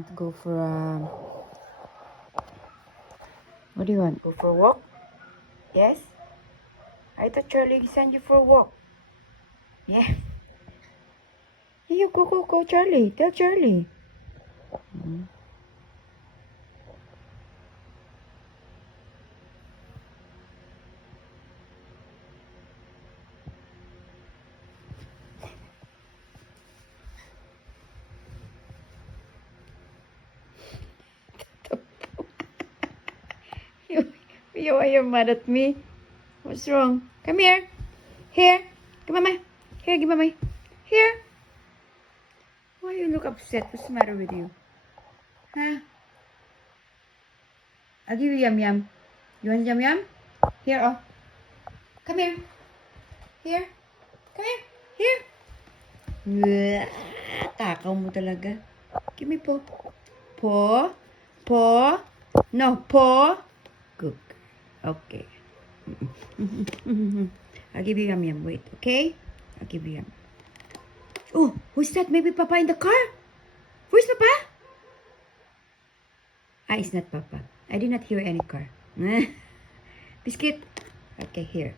want to go for a... What do you want? Go for a walk? Yes? I thought Charlie sent you for a walk. Yeah. Here, go, Charlie. Tell Charlie. Why are you mad at me? What's wrong? Come here. Here. Give mama. Here, give mama. Here. Why you look upset? What's the matter with you? Huh? I'll give you yum yum. You want yum yum? Here, oh. Come here. Here. Come here. Here. Takaw mo talaga. Give me paw. Paw. Paw. No, paw. Good. Okay. I'll give you yum yum. Wait, okay? I'll give you yum. Oh, who's that? Maybe Papa in the car? Where's Papa? Ah, it's not Papa. I did not hear any car. Biscuit. Okay, here.